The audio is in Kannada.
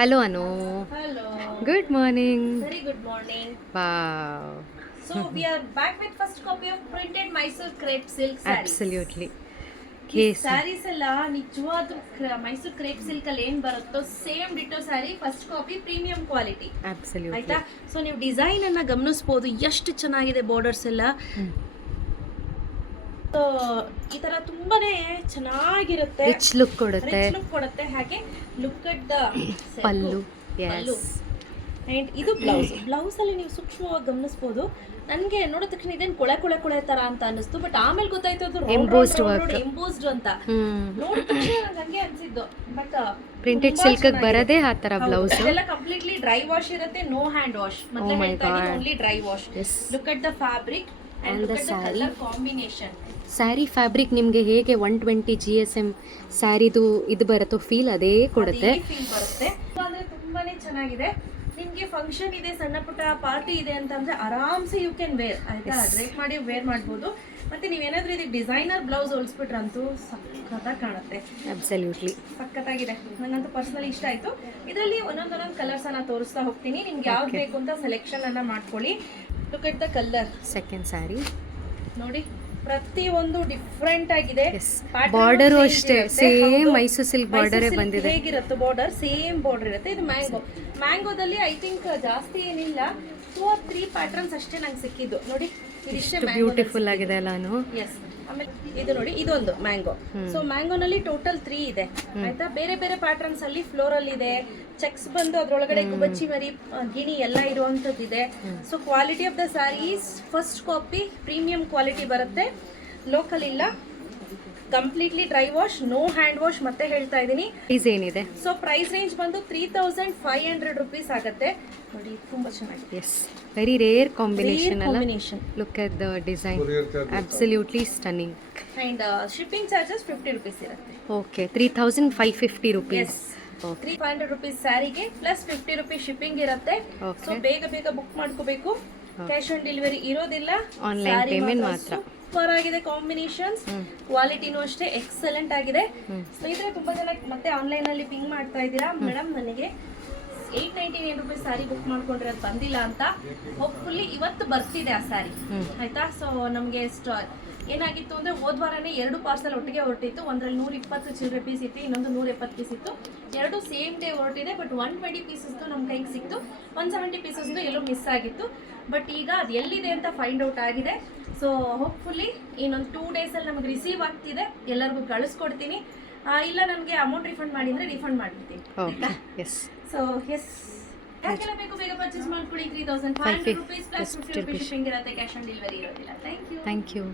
Hello, Anu. Hello. Good morning. Very good morning. Wow. So we are back with first copy of printed Mysore crepe silk sarees. Absolutely. ಈ Yes. ಸ್ಯಾರೀಸ್ ಎಲ್ಲ ನಿಜವಾದ ಮೈಸೂರು ಕ್ರೇಪ್ ಸಿಲ್ಕ್ ಅಲ್ಲಿ ಏನ್ ಬರುತ್ತೋ same ditto sari first copy premium quality. Absolutely. ಆಯ್ತಾ? ಸೊ ನೀವು ಡಿಸೈನ್ ಅನ್ನ ಗಮನಿಸಬಹುದು, ಎಷ್ಟು ಚೆನ್ನಾಗಿದೆ ಬಾರ್ಡರ್ಸ್ ಎಲ್ಲ. ಸೊ ಈ ತರ ತುಂಬಾನೇ ಚೆನ್ನಾಗಿರುತ್ತೆ, Rich look ಕೊಡುತ್ತೆ. ರಿಚ್ ಲುಕ್ ಕೊಡುತ್ತೆ. ಹಾಗೆ look at the pallu. Pallu. Yes. And ಇದು ಬ್ಲೌಸ್ ಅಲ್ಲಿ ನೀವು ಸೂಕ್ಷ್ಮವಾಗಿ ಗಮನಿಸ್ಬೋದು. ನನಗೆ ನೋಡಿದ ತಕ್ಷಣ ಇದೇನು ಕೊಳೆ ಕೊಳೆ ಕೊಳೆ ತರ ಅಂತ ಅನ್ನಿಸ್ತು, ಬಟ್ ಆಮೇಲೆ ಗೊತ್ತಾಯ್ತು ಅದು Embossed work. ಎಂಬೋಸ್ಡ್ ಅಂತ. ಹ್ಮ್. ನೋಡಿದ ತಕ್ಷಣ ನನಗೆ ಹಂಗೆ ಅನ್ಸಿದ್ದು. ಬಟ್ ಪ್ರಿಂಟೆಡ್ ಸಿಲ್ಕ್ ಬರದೇ ಆ ತರ ಬ್ಲೌಸ್. ಇದೆಲ್ಲ ಕಂಪ್ಲೀಟ್ಲಿ ಡ್ರೈ ವಾಶ್ ಇರುತ್ತೆ, ನೋ ಹ್ಯಾಂಡ್ ವಾಶ್. ಮತ್ತೆ my ಹೇಳ್ತಾ ಇದ್ದೀನಿ God. Only dry wash. Yes. Look at the fabric And and the look at the saree. Colour combination. Sari fabric ನಿಮಗೆ ಹೇಗೆ 120 GSM ಸ್ಯಾರಿದು ಇದು ಬರುತ್ತೋ ಫೀಲ್ ಅದೇ ಕೊಡುತ್ತೆ. ಫೀಲ್ ಬರುತ್ತೆ. ಅಂದ್ರೆ ತುಂಬಾನೇ ಚೆನ್ನಾಗಿದೆ. ನಿಮ್ಗೆ ಫಂಕ್ಷನ್ ಇದೆ, ಸಣ್ಣ ಪುಟ್ಟ ಪಾರ್ಟಿ ಇದೆ ಅಂತಂದ್ರೆ ಆರಾಮ್ಸೆ ಯು ಕ್ಯಾನ್ ವೇರ್. ಆಯ್ತಾ? ಡ್ರೇಪ್ ಮಾಡಿ ವೇರ್ ಮಾಡ್ಬೋದು. ಮತ್ತೆ ನೀವೇನಾದ್ರೂ ಇದಕ್ಕೆ ಡಿಸೈನರ್ ಬ್ಲೌಸ್ ಹೊಲಿಸ್ಬಿಟ್ರಂತೂ ಸಖತ್ತಾಗಿ ಕಾಣುತ್ತೆ. ಅಬ್ಸಲ್ಯೂಟ್ಲಿ. ಸಖತ್ತಾಗಿದೆ. ನಂಗಂತೂ ಪರ್ಸನಲಿ ಇಷ್ಟ ಆಯ್ತು. ಇದರಲ್ಲಿ ಒಂದೊಂದೊಂದು ಕಲರ್ಸ್ ಅನ್ನ ತೋರಿಸ್ತಾ ಹೋಗ್ತೀನಿ. ನಿಮ್ಗೆ ಯಾವ್ದು ಬೇಕು ಅಂತ ಸೆಲೆಕ್ಷನ್ ಅನ್ನ ಮಾಡ್ಕೊಳ್ಳಿ. Look at the colour. Second sari ನೋಡಿ, ಪ್ರತಿ ಒಂದು ಡಿಫ್ರೆಂಟ್ ಆಗಿದೆ. ಬಾರ್ಡರ್ ಅಷ್ಟೇ ಸೇಮ್ ಮೈಸೂರು ಸಿಲ್ಕ್ ಬಾರ್ಡರ್ ಬಂದಿದೆ. ಹೇಗಿರುತ್ತೆ ಬಾರ್ಡರ್? ಸೇಮ್ ಬಾರ್ಡರ್ ಇರುತ್ತೆ. ಇದು ಮ್ಯಾಂಗೋದಲ್ಲಿ ಐ ಥಿಂಕ್ ಜಾಸ್ತಿ ಏನಿಲ್ಲ, 2 or 3 ಪ್ಯಾಟರ್ನ್ಸ್ ಅಷ್ಟೇ ನಂಗೆ ಸಿಕ್ಕಿದ್ದು. ನೋಡಿ, ಇದಿಷ್ಟೇ ಬ್ಯೂಟಿಫುಲ್ ಆಗಿದೆ ಎಲ್ಲಾನು. ಎಸ್. ಆಮೇಲೆ ಇದು ನೋಡಿ, ಇದೊಂದು ಮ್ಯಾಂಗೋ. ಸೊ ಮ್ಯಾಂಗೋನಲ್ಲಿ ಟೋಟಲ್ 3 ಇದೆ. ಆಯ್ತಾ? ಬೇರೆ ಬೇರೆ ಪ್ಯಾಟರ್ನ್ಸ್ ಅಲ್ಲಿ ಫ್ಲೋರಲ್ ಇದೆ, ಚೆಕ್ಸ್ ಬಂದು ಅದ್ರೊಳಗಡೆ ಗುಬ್ಬಚ್ಚಿ ಮರಿ, ಗಿಣಿ ಎಲ್ಲ ಇರುವಂತದ್ದು ಇದೆ. So quality of the saris first copy premium quality ಬರುತ್ತೆ. ಲೋಕಲ್ ಇಲ್ಲ, completely dry wash, no hand wash. ಮತ್ತೆ ಹೇಳ್ತಾ ಇದ್ದೀನಿ. ಪ್ರೈಸ್ ಏನಿದೆ? ಸೊ ಪ್ರೈಸ್ ರೇಂಜ್ ಬಂದು 3500 ರುಪೀಸ್ ಆಗುತ್ತೆ. ನೋಡಿ, ತುಂಬಾ ಚೆನ್ನಾಗಿದೆ. ಎಸ್, ವೆರಿ ರೇರ್ ಕಾಂಬಿನೇಷನ್ ಅಲ್ಲ. Combination. Look at the design, absolutely stunning. And shipping charges 50 rupees ಇರುತ್ತೆ. Okay, 3550 rupees. 3500 ರುಪೀಸ್ ಸ್ಯಾರಿಗೆ ಪ್ಲಸ್ 50 ರುಪೀಸ್ ಶಿಪ್ಪಿಂಗ್ ಇರುತ್ತೆ. ಸೊ ಬೇಗ ಬೇಗ ಬುಕ್ ಮಾಡ್ಕೋಬೇಕು. ಕ್ಯಾಶ್ ಆನ್ ಡೆಲಿವರಿ ಇರೋದಿಲ್ಲ, ಆನ್ಲೈನ್ ಪೇಮೆಂಟ್ ಮಾತ್ರ. ಸೂಪರ್ ಆಗಿದೆ ಕಾಂಬಿನೇಷನ್ಸ್. ಕ್ವಾಲಿಟಿನೂ ಅಷ್ಟೇ ಎಕ್ಸಲೆಂಟ್ ಆಗಿದೆ. ಸ್ನೇಹಿತರೆ, ತುಂಬಾ ಜನ ಮತ್ತೆ ಆನ್ಲೈನ್ ಅಲ್ಲಿ ಪಿಂಗ್ ಮಾಡ್ತಾ ಇದ್ದೀರಾ, ಮೇಡಮ್ ನನಗೆ 899 ರುಪೀಸ್ ಸ್ಯಾರಿ ಬುಕ್ ಮಾಡ್ಕೊಂಡ್ರೆ ಅದು ಬಂದಿಲ್ಲ ಅಂತ. ಹೋಪ್ಫುಲ್ಲಿ ಇವತ್ತು ಬರ್ತಿದೆ ಆ ಸ್ಯಾರಿ. ಆಯ್ತಾ? ಸೊ ನಮಗೆ ಏನಾಗಿತ್ತು ಅಂದ್ರೆ ಹೋದ್ವಾರನೇ 2 ಪಾರ್ಸಲ್ ಒಟ್ಟಿಗೆ ಹೊರಟಿತ್ತು. ಒಂದ್ರಲ್ಲಿ 120 ಚಿಲ್ಲರೆ ಪೀಸ್ ಇತ್ತು, ಇನ್ನೊಂದು 170 ಪೀಸ್ ಇತ್ತು. ಎರಡು ಸೇಮ್ ಡೇ ಹೊರಟಿದೆ. ಬಟ್ 120 ಪೀಸಸ್ದು ನಮ್ಮ ಕೈಗೆ ಸಿಕ್ತು, 170 ಪೀಸಸ್ದು ಎಲ್ಲೋ ಮಿಸ್ ಆಗಿತ್ತು. ಬಟ್ ಈಗ ಅದು ಎಲ್ಲಿದೆ ಅಂತ ಫೈಂಡ್ ಔಟ್ ಆಗಿದೆ. ಸೊ ಹೋಪ್ಫುಲ್ಲಿ ಇನ್ನೊಂದು 2 ಡೇಸಲ್ಲಿ ನಮಗೆ ರಿಸೀವ್ ಆಗ್ತಿದೆ. ಎಲ್ಲರಿಗೂ ಕಳಿಸ್ಕೊಡ್ತೀನಿ. ಇಲ್ಲ ನನಗೆ ಅಮೌಂಟ್ ರಿಫಂಡ್ ಮಾಡಿ ಅಂದರೆ ರಿಫಂಡ್ ಮಾಡಿಬಿಡ್ತೀನಿ. ಸೊ ಎಸ್, ಯಾಕೆಲ್ಲ ಬೇಕು ಬೇಗ ಪರ್ಚೇಸ್ ಮಾಡ್ಕೊಳ್ಳಿ. 3500 ರುಪೀಸ್ ಪ್ಲಸ್ 50 ರುಪೀಸ್ ಶಿಪ್ಪಿಂಗ್ ಇರುತ್ತೆ, ಕ್ಯಾಶ್ ಆನ್ ಡೆಲಿವರಿ ಇರೋದಿಲ್ಲ. Thank you.